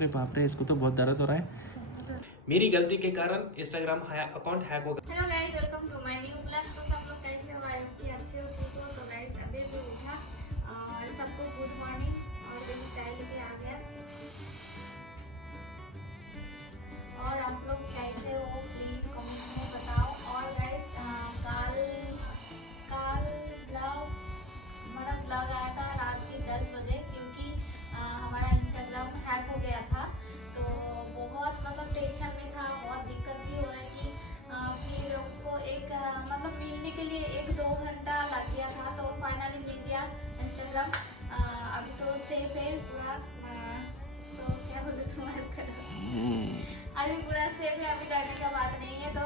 अरे बाप रे, इसको तो बहुत दर्द हो रहा है। मेरी गलती के कारण इंस्टाग्राम अकाउंट हैक हो गया। Hello guys, welcome to my new blog. तो सब लोग कैसे हो? आई होप कि अच्छे हो, ठीक हो। तो गाइस अभी भी उठा और सबको गुड मॉर्निंग। और देखिए चाय लेके आ गया। और आप लोग कैसे हो प्लीज कमेंट में बताओ। और गाइस काल ब्लॉग हमारा ब्लॉग आया था रात के 10 बजे, क्योंकि हमारा इंस्टाग्राम हैक हो गया था। तो बहुत मतलब टेंशन में था, बहुत दिक्कत भी हो रही थी। फिर उसको एक मतलब मिलने के लिए 1-2 घंटा लग गया था। तो फाइनली मिल गया इंस्टाग्राम। अभी तो सेफ है पूरा। तो क्या बोले तुम्हारे, अभी पूरा सेफ है, अभी डरने का बात नहीं है। तो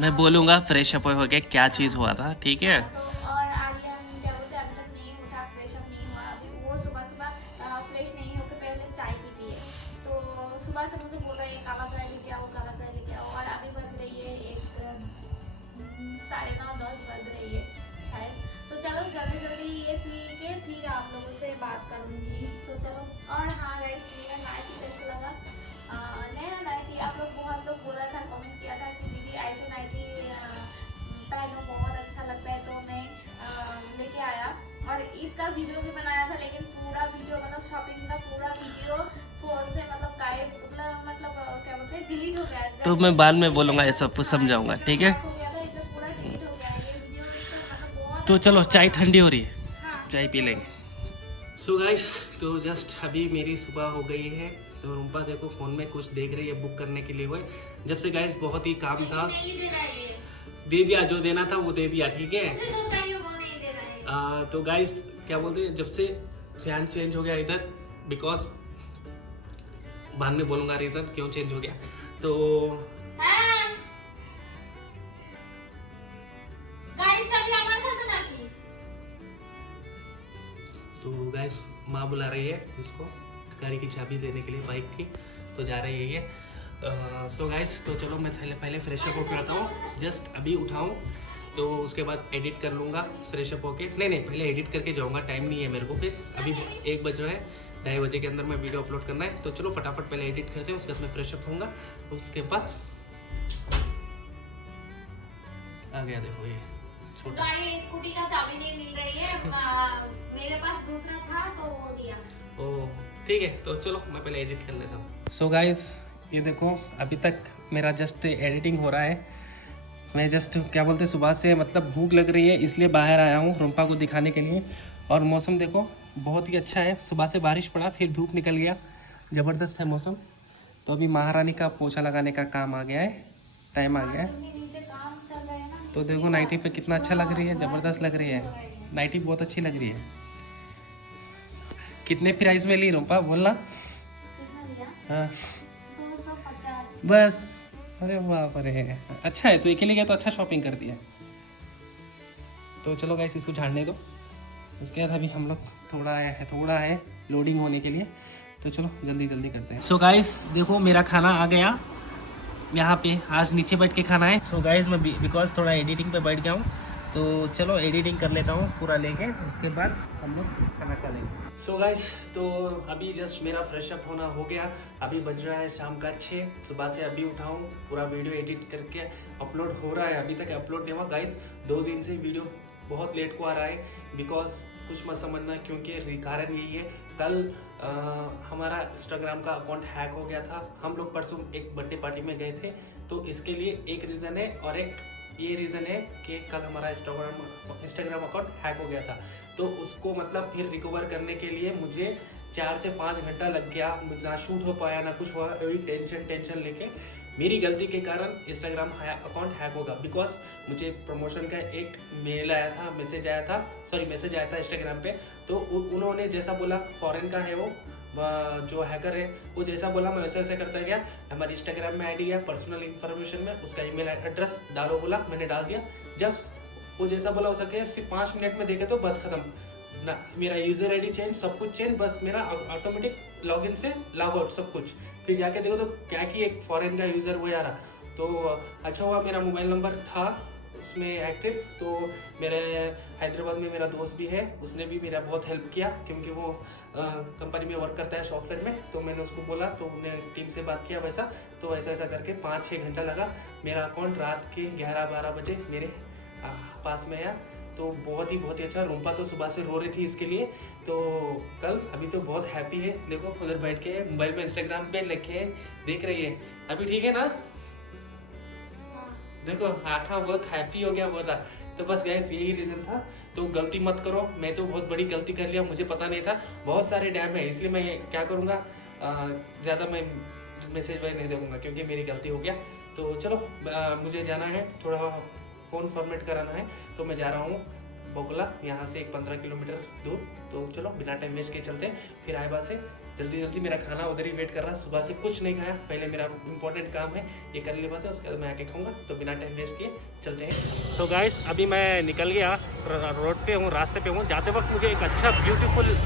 मैं बोलूँगा फ्रेश अप हो गया क्या चीज़ हुआ था, ठीक है। तो और आर्यन क्या बोलते अभी तक नहीं उठा, फ्रेश अप नहीं हुआ। अभी वो सुबह सुबह फ्रेश नहीं होकर पहले चाय पीती है। तो सुबह से मुझे बोल रही है काला चाय लेके आओ, काला चाय लेके आओ। और अभी बज रही है 9:30-10 बज रही है शायद। तो चलो जल्दी जल्दी ये पी के फिर आप लोगों से बात करूँगी। तो चलो। और हाँ गाइस, मेरा नाइटी कैसे लगा? नया नाइटी आप लोग बहुत लोग बोला था, कमेंट किया था कि दीदी ऐसे नाइटी पहनो, बहुत अच्छा लगता है। तो मैं लेके आया और इसका वीडियो भी बनाया था, लेकिन पूरा वीडियो मतलब शॉपिंग का पूरा वीडियो फोन से मतलब गायब, मतलब क्या बोलते हैं डिलीट हो गया। तो मैं बाद में बोलूँगा, ये सब कुछ समझाऊंगा, ठीक है। हो गया था, इसलिए पूरा डिलीट हो गया ये वीडियो। मतलब बहुत तो अच्छा चलो, हुआ चाय था। ठंडी हो रही है, हाँ, चाय तो पी चलो। लेंगे। सो गाइस, तो जस्ट अभी मेरी सुबह हो गई है। तो रूपा देखो फ़ोन में कुछ देख रही है, बुक करने के लिए हुए। जब से गाइस बहुत ही काम था, नहीं दे रहा है ये। दे दिया, जो देना था वो दे दिया, ठीक है। मुझे जो चाहिए वो नहीं दे रहा है। तो गाइस क्या बोलते हैं, जब से फैन चेंज हो गया इधर, बिकॉज बाद में बोलूँगा रीज़न क्यों चेंज हो गया। तो हाँ। गाड़ी चाबी आवाज कैसे ना की? तो गाइस माँ बुला रही है इसको गाड़ी की चाबी देने के लिए, बाइक की। तो जा रही है ये। सो गाइस, तो चलो मैं पहले फ्रेश अप होकर आता हूँ। जस्ट अभी उठाऊँ तो उसके बाद एडिट कर लूँगा फ्रेश अप होके। नहीं, पहले एडिट करके जाऊँगा, टाइम नहीं है मेरे को। फिर अभी 1 बज रहा है, 2:30 बजे के अंदर मैं वीडियो अपलोड करना है। तो चलो फटाफट पहले एडिट करते हैं, उसके बाद मैं फ्रेश अप होऊंगा। उसके बाद आ गया, देखो ये छोटा। गाड़ी स्कूटी का चाबी नहीं मिल रही है। मेरे पास दूसरा था तो वो दिया। ओह ठीक है, तो चलो मैं पहले एडिट कर लेता हूँ। सो गाइस, ये देखो अभी तक मेरा जस्ट एडिटिंग हो रहा है। मैं जस्ट क्या बोलते हैं, सुबह से मतलब भूख लग रही है, इसलिए बाहर आया हूँ रुम्पा को दिखाने के लिए। और मौसम देखो बहुत ही अच्छा है। सुबह से बारिश पड़ा, फिर धूप निकल गया, ज़बरदस्त है मौसम। तो अभी महारानी का पोछा लगाने का काम आ गया है, टाइम आ गया है। नीचे काम चल रहा है ना। तो देखो नाइटी पे कितना अच्छा लग रही है, ज़बरदस्त लग रही है। नाइटी बहुत अच्छी लग रही है। कितने प्राइस में ली रुम्पा, बोलना। कितना दिया? हाँ 250। बस। अरे बाप रे, अच्छा है, तो अकेले गया तो अच्छा शॉपिंग कर दिया। तो चलो गाइस, इसको झाड़ने दो। उसके बाद अभी हम लोग थोड़ा है लोडिंग होने के लिए। तो चलो जल्दी जल्दी करते हैं। सो गाइस देखो मेरा खाना आ गया यहाँ पे, आज नीचे बैठ के खाना है। सो गाइस मैं बिकॉज थोड़ा एडिटिंग पे बैठ गया हूँ, तो चलो एडिटिंग कर लेता हूँ पूरा लेके, उसके बाद हम लोग खाना खा लेंगे। सो गाइस, तो अभी जस्ट मेरा फ्रेश अप होना हो गया। अभी बज रहा है शाम का 6। सुबह से अभी उठा हूँ, पूरा वीडियो एडिट करके अपलोड हो रहा है। अभी तक अपलोड नहीं हुआ गाइस, 2 दिन से वीडियो बहुत लेट को आ रहा है। बिकॉज कुछ मत समझना, क्योंकि कारण यही है, कल हमारा इंस्टाग्राम का अकाउंट हैक हो गया था। हम लोग परसों एक बर्थडे पार्टी में गए थे, तो इसके लिए एक रीज़न है। और एक ये रीज़न है कि कल हमारा इंस्टाग्राम अकाउंट हैक हो गया था। तो उसको मतलब फिर रिकवर करने के लिए मुझे 4 से 5 घंटा लग गया। ना शूट हो पाया, ना कुछ हुआ, वही टेंशन लेके। मेरी गलती के कारण इंस्टाग्राम अकाउंट हैक होगा। बिकॉज मुझे प्रमोशन का एक मैसेज आया था इंस्टाग्राम पे। तो उन्होंने जैसा बोला, फॉरेन का है वो जो हैकर है, वो जैसा बोला मैं वैसे करता गया। हमारी इंस्टाग्राम में आईडी है, पर्सनल इन्फॉर्मेशन में उसका ईमेल एड्रेस डालो बोला, मैंने डाल दिया। जब वो जैसा बोला हो सके सिर्फ 5 मिनट में देखे तो बस खत्म ना, मेरा यूजर आईडी चेंज, सब कुछ चेंज, बस मेरा ऑटोमेटिक लॉगिन से लॉग आउट सब कुछ। फिर जाके देखो तो क्या कि एक फॉरेन का यूज़र वो आ रहा। तो अच्छा हुआ मेरा मोबाइल नंबर था उसमें एक्टिव। तो मेरे हैदराबाद में मेरा दोस्त भी है, उसने भी मेरा बहुत हेल्प किया, क्योंकि वो कंपनी में वर्क करता है सॉफ्टवेयर में। तो मैंने उसको बोला, तो उन्होंने टीम से बात किया वैसा, तो ऐसा ऐसा करके 5-6 घंटा लगा। मेरा अकाउंट रात के 11-12 बजे मेरे पास में आया। तो बहुत ही अच्छा। रूम्पा तो सुबह से रो रही थी इसके लिए, तो कल अभी तो बहुत हैप्पी है। देखो उधर बैठ के मोबाइल में इंस्टाग्राम पे लिखे देख रही है। अभी ठीक है ना? देखो आँखा बहुत हैप्पी हो गया बोला। तो बस गैस यही रीज़न था। तो गलती मत करो, मैं तो बहुत बड़ी गलती कर लिया, मुझे पता नहीं था बहुत सारे डैम है, इसलिए मैं क्या करूँगा, ज़्यादा मैं मैसेज वगैरह नहीं दूँगा क्योंकि मेरी गलती हो गया। तो चलो मुझे जाना है, थोड़ा फ़ोन फॉर्मेट कराना है, तो मैं जा रहा हूँ बोगला, यहाँ से एक 15 किलोमीटर दूर। तो चलो बिना टाइम वेस्ट के चलते हैं। फिर आएबा से जल्दी मेरा खाना उधर ही वेट कर रहा है। सुबह से कुछ नहीं खाया, पहले मेरा इंपॉर्टेंट काम है ये कर ले बस, उसके बाद मैं आके खाऊंगा। तो बिना टाइम वेस्ट किए चलते हैं। तो गाइस अभी मैं निकल गया, रोड पे हूँ, रास्ते पे हूँ। जाते वक्त मुझे एक अच्छा ब्यूटीफुल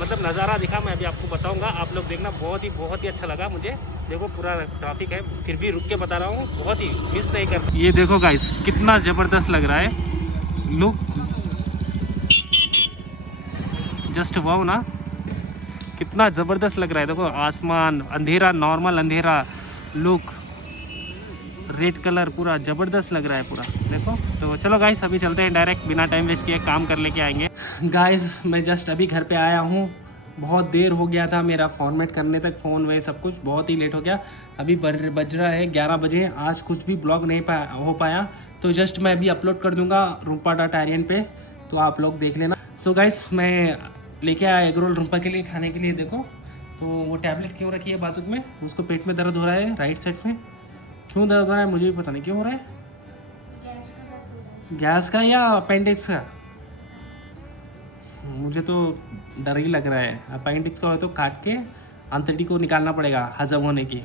मतलब नज़ारा दिखा, मैं अभी आपको बताऊँगा, आप लोग देखना। बहुत ही अच्छा लगा मुझे। देखो पूरा ट्रैफिक है, फिर भी रुक के बता रहा हूँ, बहुत ही मिस नहीं कर। ये देखो गाइस कितना ज़बरदस्त लग रहा है लुक, जस्ट वाओ ना, कितना ज़बरदस्त लग रहा है। देखो आसमान, अंधेरा, नॉर्मल अंधेरा, लुक, रेड कलर, पूरा ज़बरदस्त लग रहा है पूरा। देखो तो चलो गाइस अभी चलते हैं डायरेक्ट, बिना टाइम वेस्ट किए काम कर लेके आएंगे। गाइस मैं जस्ट अभी घर पे आया हूँ, बहुत देर हो गया था मेरा फॉर्मेट करने तक, फ़ोन वही सब कुछ बहुत ही लेट हो गया। अभी बज रहा है 11 बजे। आज कुछ भी ब्लॉग नहीं हो पाया, तो जस्ट मैं अभी अपलोड कर दूँगा रूम्पा टाटारियन पे, तो आप लोग देख लेना। सो गाइस मैं लेके आया एग रोल रूम्पा के लिए खाने के लिए। देखो तो वो टैबलेट क्यों रखी है बाजू में, उसको पेट में दर्द हो रहा है राइट साइड में। क्यों दर्द हो रहा है मुझे भी पता नहीं क्यों हो रहा है, गैस का या अपेंडिक्स का, मुझे तो डर ही लग रहा है। अपेंडिक्स का हो तो काट के आंतड़ी को निकालना पड़ेगा हजम होने की।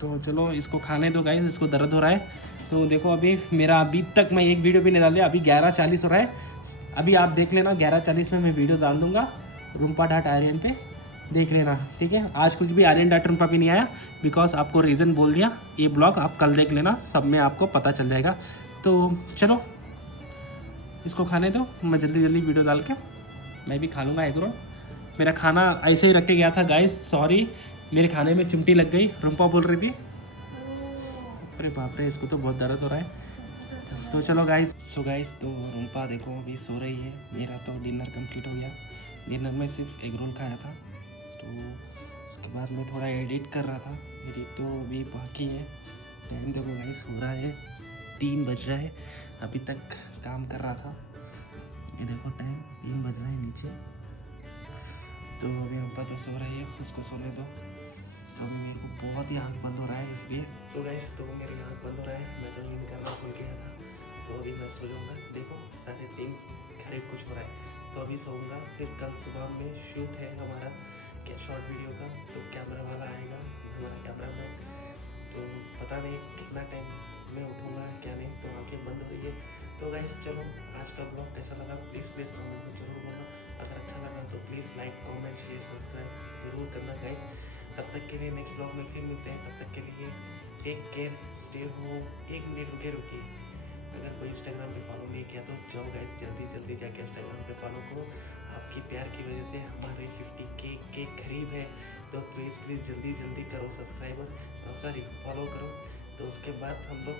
तो चलो इसको खाने दो गाइस, इसको दर्द हो रहा है। तो देखो अभी तक मैं एक वीडियो भी नहीं डाल दिया। अभी 11:40 हो रहा है, अभी आप देख लेना 11:40 में मैं वीडियो डाल दूंगा रूम्पा डाट आर्यन पे, देख लेना ठीक है। आज कुछ भी आर्यन डाट रूम्पा पे नहीं आया, बिकॉज आपको रीज़न बोल दिया। ये ब्लॉग आप कल देख लेना, सब में आपको पता चल जाएगा। तो चलो इसको खाने दो, मैं जल्दी वीडियो डाल के मैं भी खा लूँगा एग रोल। मेरा खाना ऐसे ही रख के गया था गाइस, सॉरी मेरे खाने में चिमटी लग गई, रूम्पा बोल रही थी। अरे बाप रे, इसको तो बहुत दर्द हो रहा है। तो चलो गाइस, तो रूम्पा देखो अभी सो रही है। मेरा तो डिनर कंप्लीट हो गया, डिनर में सिर्फ एग रोल खाया था। तो उसके बाद मैं थोड़ा एडिट कर रहा था, एडिट तो अभी बाकी है। टाइम देखो गाइस हो रहा है 3 बज रहा है, अभी तक काम कर रहा था। ये देखो टाइम 3 बज रहा है नीचे। तो अभी रूम्पा तो सो रही है, उसको सोने दो। तो अभी मेरे को बहुत ही आँख बंद हो रहा है इसलिए। सो गाइस तो मेरी आँख बंद हो रहा है, मैं तो नींद करना भूल गया था। तो अभी मैं सो जाऊँगा। देखो 3:30 करीब कुछ हो रहा है, तो अभी सोऊंगा। फिर कल सुबह में शूट है हमारा क्या शॉर्ट वीडियो का, तो कैमरा वाला आएगा, हमारा कैमरा मैन। तो पता नहीं कितना टाइम में उठूँगा क्या नहीं, तो आँखें बंद हो रही है। तो गाइस चलो आज का ब्लॉग कैसा लगा प्लीज़ कमेंट में ज़रूर बोलना। अगर अच्छा लगा तो please like comment share subscribe ज़रूर करना गाइस। तब तक के लिए नेक्स्ट ब्लॉग में फिर मिलते हैं, तब तक के लिए take care, stay home. 1 minute रुकिए, अगर कोई इंस्टाग्राम पे फॉलो नहीं किया तो जाओ गाइस, जल्दी जाके इंस्टाग्राम पे फॉलो करो। आपकी प्यार की वजह से हमारे 50K के करीब है, तो प्लीज़ जल्दी करो सब्सक्राइबर, सॉरी फॉलो करो। तो उसके बाद हम लोग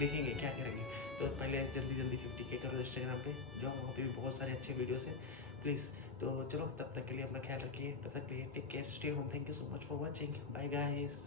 देखेंगे क्या करेंगे। तो पहले जल्दी 50K करो इंस्टाग्राम पे, जो वहाँ पे भी बहुत सारे अच्छे वीडियोस हैं प्लीज़। तो चलो तब तक के लिए अपना ख्याल रखिए, तब तक के लिए take care, stay home. Thank you so much for watching, bye guys.